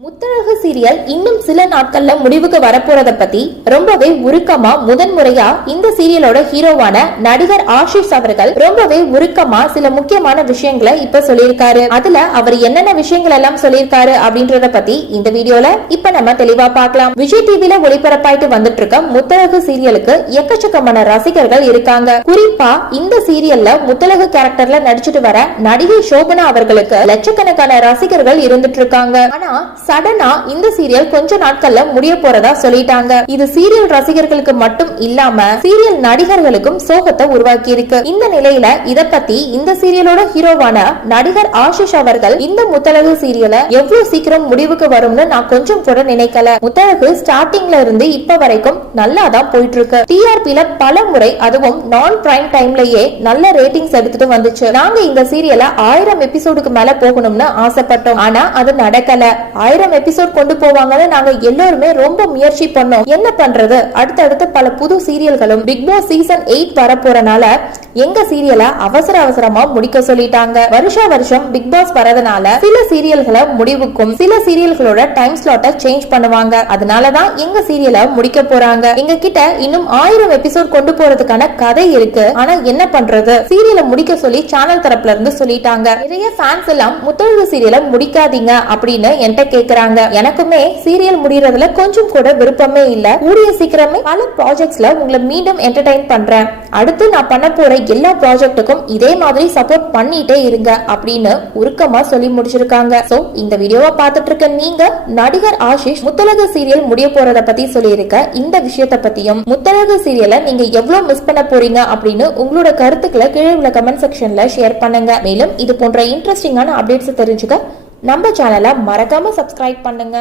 Muthazhagu serial இன்னும் சில நாட்கள்ல முடிவுக்கு வரப்போறத பத்தி ரொம்பவே உருக்கமா முதன்முறையா இந்த சீரியலோட ஹீரோவான நடிகர் ஆஷிஷ் அவர்கள் ரொம்பவே உருக்கமா சில முக்கியமான விஷயங்களை இப்ப சொல்லியிருக்காரு. அதுல அவர் என்னென்ன விஷயங்கள் எல்லாம் சொல்லியிருக்காரு அப்படின்றத பத்தி இந்த வீடியோல இப்ப நம்ம தெளிவா பார்க்கலாம். விஜய் டிவில ஒளிபரப்பாயிட்டு வந்துட்டு இருக்க முத்தழகு சீரியலுக்கு எக்கச்சக்கமான ரசிகர்கள் இருக்காங்க. குறிப்பா இந்த சீரியல்ல முத்தழகு கேரக்டர்ல நடிச்சிட்டு வர நடிகை சோபனா அவர்களுக்கு லட்சக்கணக்கான ரசிகர்கள் இருந்துட்டு இருக்காங்க. ஆனா சடனா இந்த சீரியல் கொஞ்ச நாட்கள்ல முடிய போறதா சொல்லிட்டாங்க. இது சீரியல் ரசிகர்களுக்கு மட்டும் இல்லாம சீரியல் நடிகர்களுக்கும் சோகத்தை உருவாக்கி இருக்கு. இந்த நிலையில இத பத்தி இந்த சீரியலோட ஹீரோவான நடிகர் ஆஷிஷ் அவர்கள் இந்த முத்தழகு சீரியலை எவ்வளவு சீக்கிரம் முடிவுக்கு வரும்னு நான் கொஞ்சம் கூட நினைக்கல. முத்தழகு ஸ்டார்டிங்ல இருந்து இப்ப வரைக்கும் நல்லா தான் போயிட்டு இருக்கு. டிஆர்பில பல முறை அதுவும் நான் பிரைம் டைம்லயே நல்ல ரேட்டிங்ஸ் எடுத்துட்டு வந்துச்சு. நாங்க இந்த சீரியலை 1000 எபிசோடுக்கு மேல போகணும்னு ஆசைப்பட்டோம். ஆனா அது நடக்கல. 1000 எபிசோட் கொண்டு போவாங்கன்னு நாங்க எல்லாருமே ரொம்ப முயற்சி பண்ணோம். என்ன பண்றது, அடுத்தடுத்து பல புது சீரியல்களும் பிக் பாஸ் சீசன் 8 வரப்போறனால எங்க சீரியலை அவசர அவசரமா முடிக்க சொல்லிட்டாங்க. வருஷம் பிக் பாஸ் வரதுனால சில சீரியல்களை முடிவுக்கும் சில சீரியல்களோட டைம் ஸ்லாட்டை சேஞ்ச் பண்ணுவாங்க. அதனாலதான் எங்க சீரியலை முடிக்க போறாங்க. எங்க கிட்ட இன்னும் 1000 எபிசோட் கொண்டு போறதுக்கான கதை இருக்கு. ஆனா என்ன பண்றது, சீரியலை முடிக்க சொல்லி சேனல் தரப்புல இருந்து சொல்லிட்டாங்க. நிறைய ஃபேன்ஸ் எல்லாம் முத்தழகு சீரியலை முடிக்காதீங்க அப்படின்னு என்கிட்ட கேக்குறாங்க. எனக்குமே சீரியல் முடியறதுல கொஞ்சம் கூட விருப்பமே இல்ல. கூடிய சீக்கிரமே பல ப்ராஜெக்ட்ஸ்ல உங்களை மீண்டும் என்டர்டெயின் பண்றேன். அடுத்து நான் பண்ண போற எல்லா ப்ராஜெக்ட்டுக்கும் இதே மாதிரி சப்போர்ட் பண்ணிட்டே இருங்க அப்படின்னு உருக்கமா சொல்லி முடிச்சிருக்காங்க. சோ இந்த வீடியோவை பார்த்துட்டு இருக்க நீங்க நடிகர் ஆஷிஷ் முத்தழகு சீரியல் முடிய போறத பத்தி சொல்லியிருக்க இந்த விஷயத்த பத்தியும் முத்தழகு சீரியலை நீங்க எவ்வளவு மிஸ் பண்ண போறீங்க அப்படின்னு உங்களோட கருத்துக்களை கீழே உள்ள கமெண்ட் செக்ஷன்ல ஷேர் பண்ணுங்க. மேலும் இது போன்ற இன்ட்ரெஸ்டிங்கான அப்டேட்ஸ் தெரிஞ்சுக்க நம்ம சேனலை மறக்காம சப்ஸ்கிரைப் பண்ணுங்க.